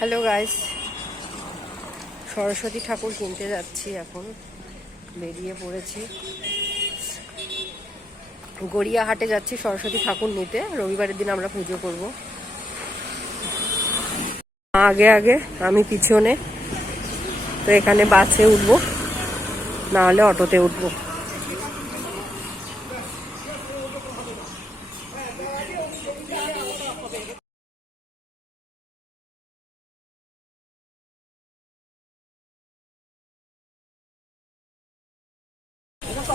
Hello guys Saraswati ঠাকুর কিনতে যাচ্ছি এখন। বেরিয়ে পড়েছি। গড়িয়াহাটে যাচ্ছি সরস্বতী ঠাকুর নিতে। রবিবারের দিন আমরা পুজো করব। আগে আগে আমি পিছনে। তো এখানে বাসে উঠবো। নাহলে অটোতে উঠবো।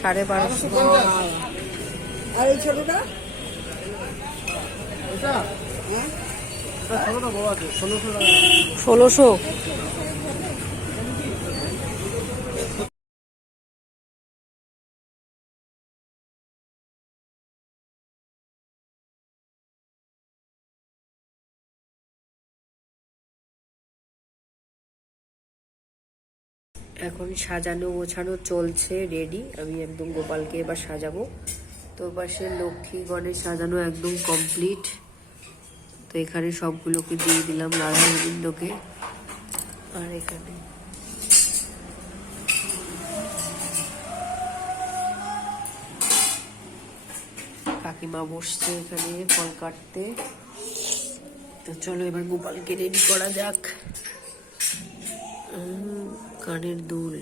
সাড়ে বারোশো আর এই ছোটটা? ষোলোশো। এখন সাজানো গোছানো চলছে রেডি আমি একদম গোপালকে এবার সাজাবো। তো পাশে লক্ষ্মী গণেশ সাজানো একদম কমপ্লিট তো এখানে সবগুলোকে দিয়ে দিলাম রাধা গোবিন্দকে। আর এখানে কাকিমা বসছে এখানে ফল কাটতে। তো চলো এবার গোপালকে রেডি করা যাক। কানের দুল?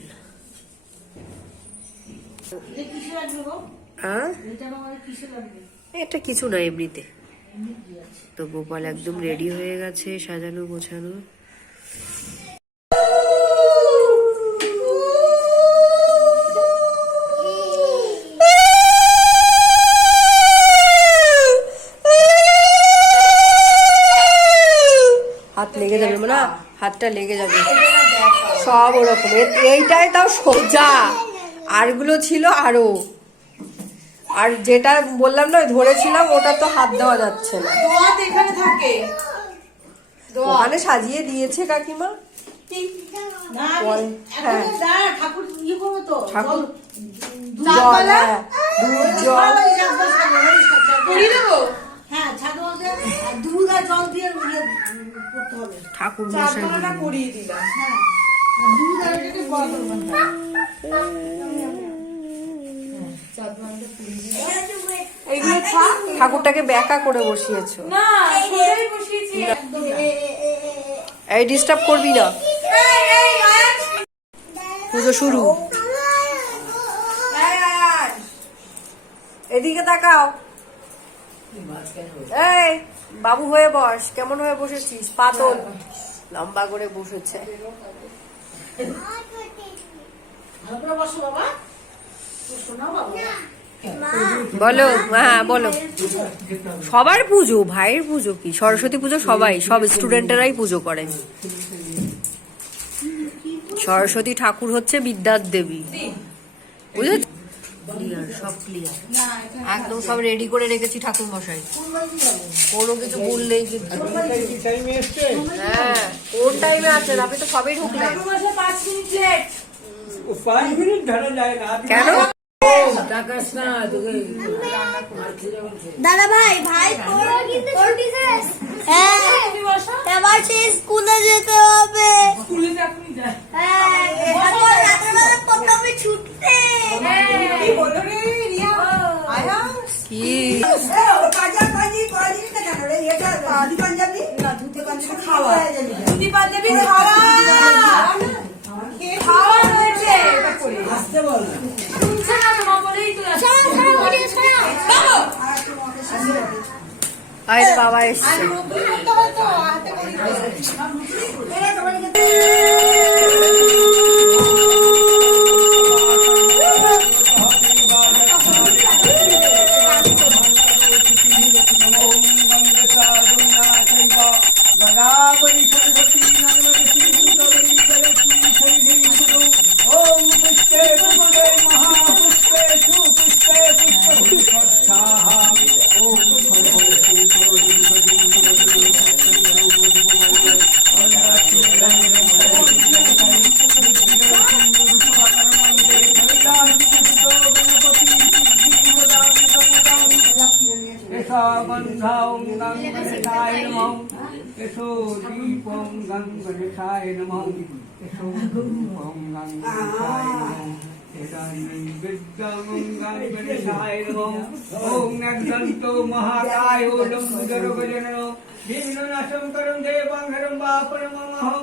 এটা কিছু না এমনিতে। তো গোপাল একদম রেডি হয়ে গেছে সাজানো গোছানো। হাত লেগে যাবে না হাতটা লেগে যাবে। সব ওরকম এইটাই তাও সোজা আরগুলো ছিল আরও আর যেটা বললাম না ধরেছিলাম ওটা তো হাত দেওয়া যাচ্ছে না এখানে থাকে ওখানে সাজিয়ে দিয়েছে কাকিমা হ্যাঁ। ঠাকুর জল দিয়ে ইয়ে করতে হবে। ঠাকুর মশাই করিয়ে দিলাম হ্যাঁ। দুধ আর। এইগুলো থাক ঠাকুরটাকে ব্যাকা করে বসিয়েছো। না সোজাই বসিয়েছি। এই ডিস্টার্ব করবি না। পুজো শুরু। এদিকে তাকাও। এই। বাবু হয়ে বস কেমন হয়ে বসেছিস? পাতল। লম্বা করে বসেছে। বাবা। বলো হ্যাঁ বলো। সবার পুজো ভাইয়ের পুজো কি? সরস্বতী পুজো সবাই সব স্টুডেন্টেরাই পুজো করে। সরস্বতী ঠাকুর হচ্ছে বিদ্যার দেবী। বুঝেছ? ক্লিয়ার সব ক্লিয়ার একদম সব রেডি করে রেখেছি ঠাকুর মশাই কোনো কিছু বললেই হ্যাঁ কোন টাইমে আছেন আপনি তো সবই ঢুকলেন স্কুলে যেতে হবে। ছুটতে। কি? আয় বাবা। এসছে। এসো দীপং গঙ্গনেশায় নমঃ। এসো এদানীং বিদ্যাং গঙ্গনেশায় নমঃ। ওম নগদন্ত মহাকায় লম্বুদর গজনন বিঘ্ননাশং করং দেবং হরং বাপরমহং